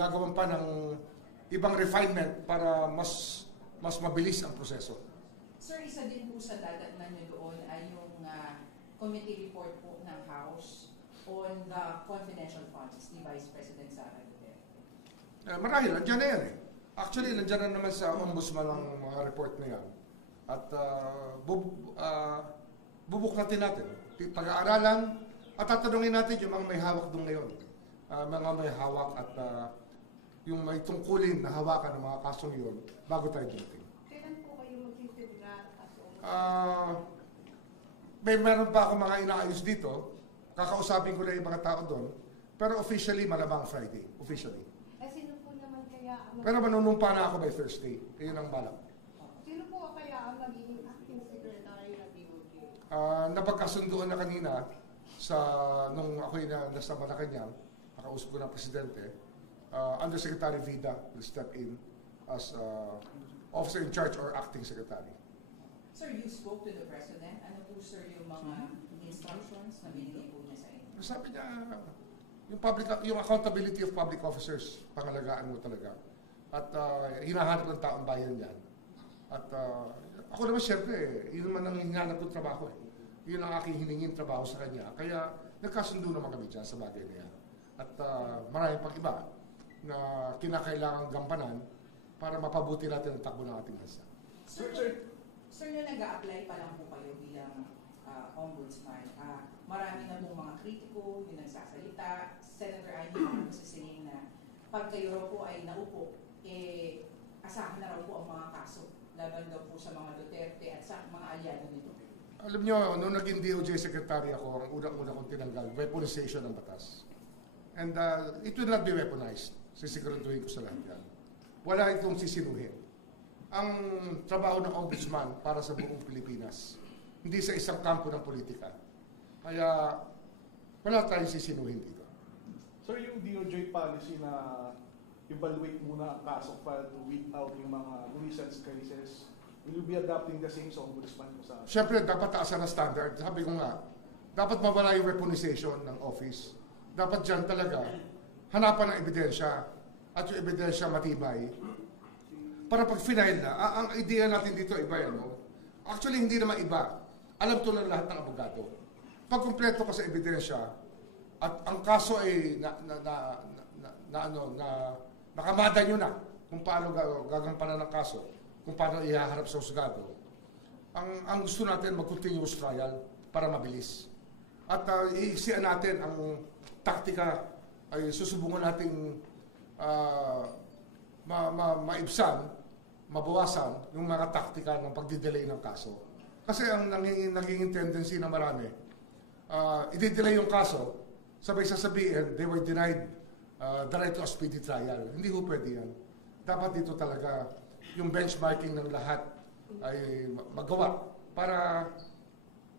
gagawin pa ng ibang refinement para mas mabilis ang proseso. Sir, isa din po sa dadatnan nyo doon ay yung committee report po ng House on the confidential funds ni Vice President Sara Duterte. Marahil, nandiyan na yan eh. Actually, nandiyan na naman sa ombudsman ang mga report na yan. At bubuklatin natin. Pag-aaralan at tatanungin natin yung mga may hawak doon ngayon. Mga may hawak at yung may tungkulin na hawakan ng mga kasong yun bago tayo dumating. Kailan po kayo mag-integra Meron pa ako mga inaayos dito. Kakausapin ko na yung mga tao doon. Pero officially, malamang Friday. Officially. Sino po naman kaya ang... Pero manunumpa na ako by Thursday. Yun ang balak. Sino po kaya ang magiging acting secretary ng DOJ? Napagkasunduan na kanina nung ako'y nasa Malacanang, nakausap ko ng Presidente, Undersecretary Vida will step in as officer in charge or acting secretary. Sir, you spoke to the President. Ano po, sir, yung mga instructions na binigay po niya sa inyo? Sabi niya, yung accountability of public officers, pangalagaan mo talaga. At hinahanap ng taong bayan yan. At ako naman siyempre, yun naman ang hinahanap ng trabaho eh. Yun ang aking hiningin trabaho sa kanya. Kaya nagkasundo naman kami dyan sa bagay na yan. At marami pang iba na kinakailangang gampanan para mapabuti natin ang takbo ng ating bansa. Sir, nung nag-a-apply pa lang po kayo bilang ombudsman, marami na pong mga kritiko, yung nagsasalita. Senator Amy Marcos sisingin na pag kayo po ay naupo, asahan na raw po ang mga kaso laban daw po sa mga Duterte at sa mga alyado nito. Alam nyo, nung naging DOJ Secretary ako, ang unang-una kong tinanggal, weaponization ng batas. And it will not be weaponized. Sisiguraduhin ko sa lahat yan. Wala itong sisinuhin. Ang trabaho ng ombudsman para sa buong Pilipinas, hindi sa isang kampo ng politika. Kaya wala tayong sisinuhin dito. Sir, yung DOJ policy na evaluate muna ang kaso filed to weed out yung mga nuisance cases, will you be adopting the same sa ombudsman? Siyempre, dapat taasan ang standard. Sabi ko nga, dapat mawala yung weaponization ng office. Dapat dyan talaga hanapan ng ebidensya at yung ebidensya matibay. Para pag final na, ang idea natin dito iba yan. No? Actually, hindi naman iba. Alam to ng lahat ng abogado. Pag kumpleto ka sa ebidensya at ang kaso ay nakamada nyo na kung paano gagampanan ng kaso, kung paano ihaharap sa husgado, ang gusto natin mag-continuous trial para mabilis. At iisian natin ang taktika ay susubukan nating maibsan, mabawasan yung mga taktika ng pagdidelay ng kaso. Kasi ang naging tendency na marami, i-delay yung kaso, sabay sasabihin, they were denied the right to a speedy trial. Hindi ho pwede yan. Dapat dito talaga yung benchmarking ng lahat ay magawa para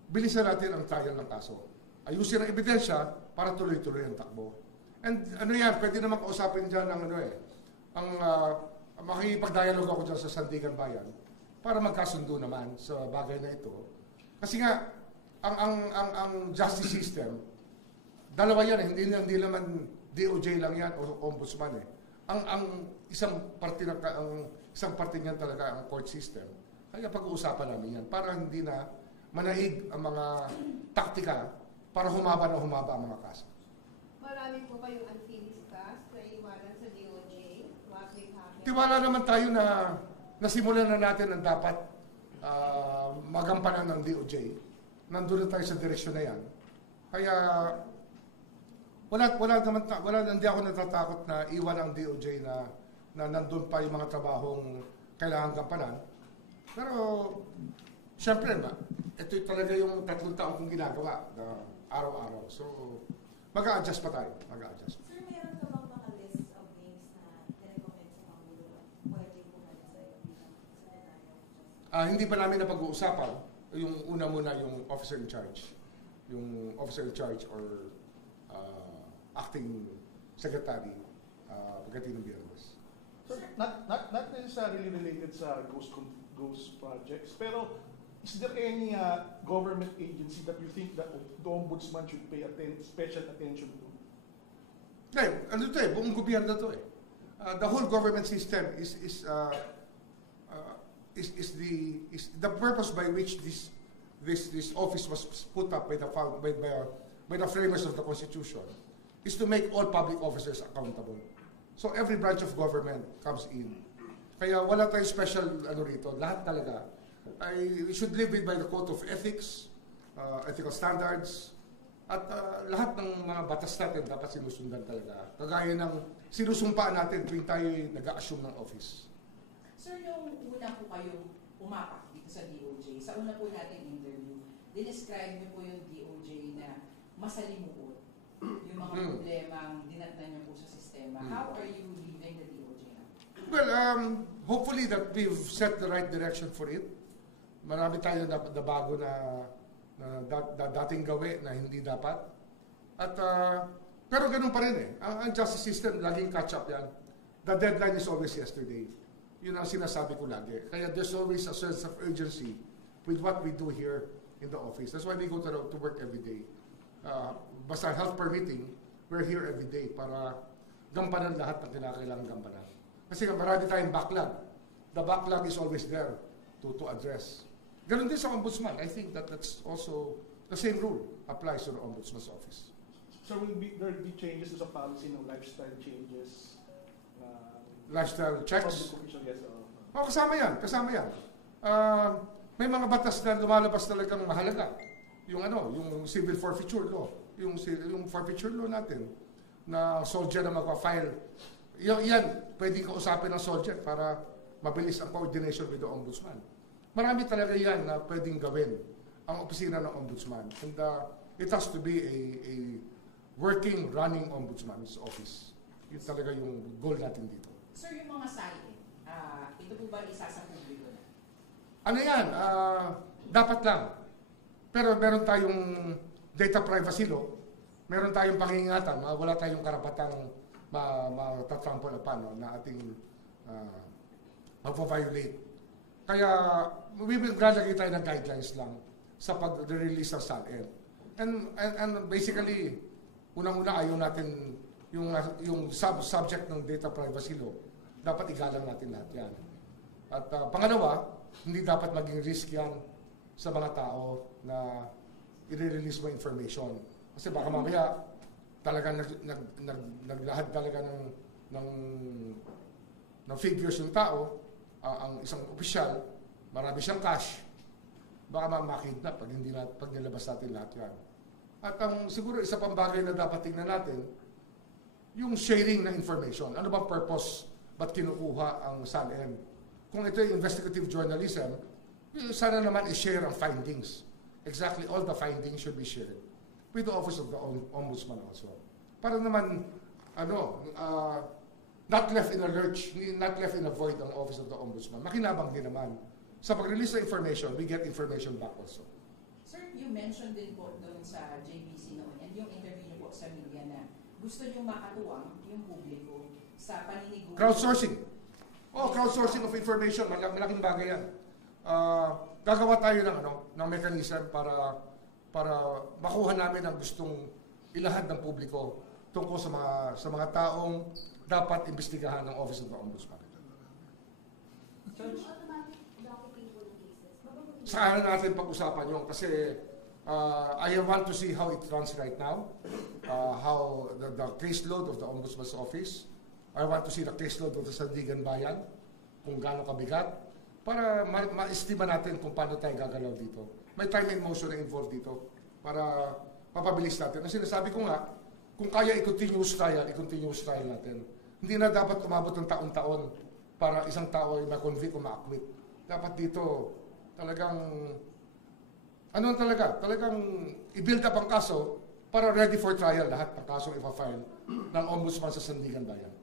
bilisan natin ang trial ng kaso. Ayusin ang ebidensya para tuloy-tuloy ang takbo. And ano yan, pwede naman kausapin dyan ng makikipag-dialogue ako dyan sa Sandigan Bayan para magkasundo naman sa bagay na ito. Kasi nga, ang justice system, dalawa yan, hindi naman DOJ lang yan o ombudsman eh. Ang isang parte niyan talaga ang court system. Kaya pag-uusapan namin yan para hindi na manaig ang mga taktika para humaba ang mga kaso. Marami po kayong unfinished tasks na iwanan sa DOJ. Tiwala naman tayo na nasimulan na natin ang dapat magampanan ng DOJ. Nandun na tayo sa direksyon na yan. Kaya hindi ako natatakot na iwan ang DOJ na nandun pa yung mga trabahong kailangan gampanan. Pero, syempre ba, ito talaga yung 3 taong kong ginagawa na araw-araw. So, mag-a-adjust pa tayo. Mag-a-adjust. Sir, meron ka bang mga list of names na recommend sa Pangulo na pwede po natin sa iyo bilang Secretary? Hindi pa namin napag-uusapan. Yung una muna yung officer in charge. Yung officer in charge or acting secretary pagdating ng Biyernes. So, not necessarily related sa ghost projects, pero is there any government agency that you think that the ombudsman should pay special attention to? Ano ito buong gobyerno to the whole government system is the purpose by which this office was put up by the framers of the Constitution is to make all public officers accountable. So every branch of government comes in. Kaya wala tayong special rito. Lahat talaga we should live by the code of ethics, ethical standards, at lahat ng mga batas natin dapat sinusundan talaga. Kagaya ng sinusumpaan natin tuwing tayo nag-a-assume ng office. Sir, nung una po kayong umapak dito sa DOJ, sa una po natin interview, dinescribe niyo po yung DOJ na masalimuot yung mga problemang dinatnan niyo po sa sistema. How are you leaving the DOJ now? Well, hopefully that we've set the right direction for it. Marami tayo na bago na dating gawi na hindi dapat. At pero ganun pa rin eh. Ang justice system, laging catch up yan. The deadline is always yesterday. Yun ang sinasabi ko lagi. Kaya there's always a sense of urgency with what we do here in the office. That's why we go to work every day. Basta health permitting, we're here every day para gampanan lahat ng kailangan gampanan. Kasi marami tayong backlog. The backlog is always there to address. Ganun din sa ombudsman. I think that's also the same rule applies to the ombudsman's office. So will there be changes to sa policy ng lifestyle changes? Lifestyle checks? Public official, yes. Kasama yan. Kasama yan. May mga batas na lumalabas talagang mahalaga. Yung civil forfeiture law. Yung forfeiture law natin na soldier na magpa-file. Yan, pwedeng kausapin ng soldier para mabilis ang coordination with the ombudsman. Marami talaga yan na pwedeng gawin ang opisina ng ombudsman. And it has to be a working, running ombudsman's office. Yun talaga yung goal natin dito. Sir, yung mga salin, ito po ba isa sa publiko na? Ano yan? Dapat lang. Pero meron tayong data privacy law. Meron tayong pangingatan. Wala tayong karapatang matatrample upon na ating mag-violate. Kaya we will glalagay tayo ng guidelines lang sa pag-release ng SALN. And basically, unang-una ayaw natin yung subject ng data privacy law, dapat igalang natin lahat yan. At pangalawa, hindi dapat maging risk yan sa mga tao na i-release mo information. Kasi baka mamaya talagang naglahad talaga ng figures yung tao, ang isang opisyal, marami siyang cash, baka makidnap pag nilabas natin lahat yan. At siguro isa pang bagay na dapat tingnan natin, yung sharing ng information. Ano bang purpose? Ba't kinukuha ang SALN? Kung ito yung investigative journalism, sana naman i-share ang findings. Exactly all the findings should be shared with the Office of the Ombudsman also. Para naman, not left in a lurch, not left in a void ang Office of the Ombudsman. Makinabang din naman. Sa pag-release ng information, we get information back also. Sir, you mentioned din po doon sa JBC noon, and yung interview niyo po sa media na gusto niyo makatuwang yung publiko sa paniniguan. Crowdsourcing. Crowdsourcing of information. Malaking bagay yan. Gagawa tayo ng mechanism para makuha namin ang gustong ilahad ng publiko tungkol sa mga taong dapat imbestigahan ng Office of the Ombudsman. Saan natin pag-usapan yun? Kasi I want to see how it runs right now, how the caseload of the Ombudsman's Office. I want to see the caseload of the Sandigan Bayan, kung gaano kabigat, para ma-estima natin kung paano tayo gagalaw dito. May time and motion na involved dito para mapabilis natin. Ang sinasabi ko nga, kung kaya i-continuous trial natin. Hindi na dapat umabot ng taon-taon para isang tao ay ma-convict o ma-acquit. Dapat dito talagang talagang i-build up ang kaso para ready for trial lahat ng kasong ipa-file ng Ombudsman sa Sandigan Bayan.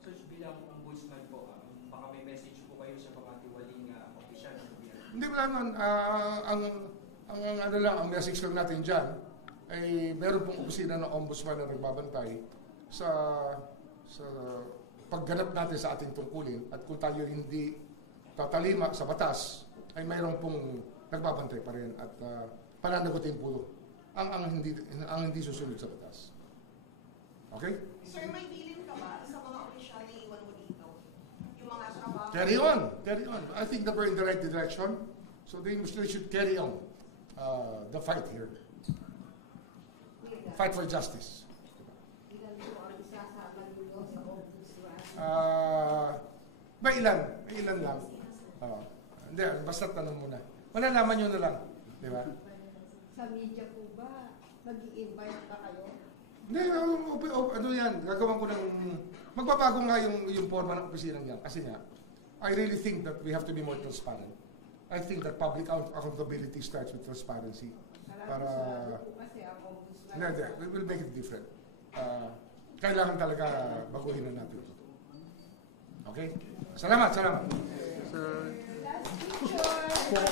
So bilang Ombudsman po, baka may message po kayo sa mga tiwaling opisyal ng gobyerno? Hindi ba naman, ang message lang natin dyan ay meron pong opisina ng Ombudsman na nagbabantay sa pagganap natin sa ating tungkulin, at kung tayo hindi tatalima sa batas, ay mayroon pong nagbabantay pa rin at pananagutin po ang hindi susunod sa batas. Okay? Sir, may bilin ka ba sa mga opisyal na iwan mo Carry on, carry on. I think that we're in the right direction. So they should carry on the fight here. Fight for justice. Ilan po ang isasama ninyo sa ombudsman? May ilan lang. Hindi, basta tanong muna. Malalaman nyo na lang. Di ba? Sa media po ba, mag-i-invite pa kayo? Hindi, ano yan, gagawin ko ng, magbabago nga yung forma ng opisina niya. Kasi nga, I really think that we have to be more transparent. I think that public accountability starts with transparency. Para, po kasi ang ombudsman. hindi, we will make it different. Kailangan talaga baguhin na natin. Okay? Salamat. Last picture.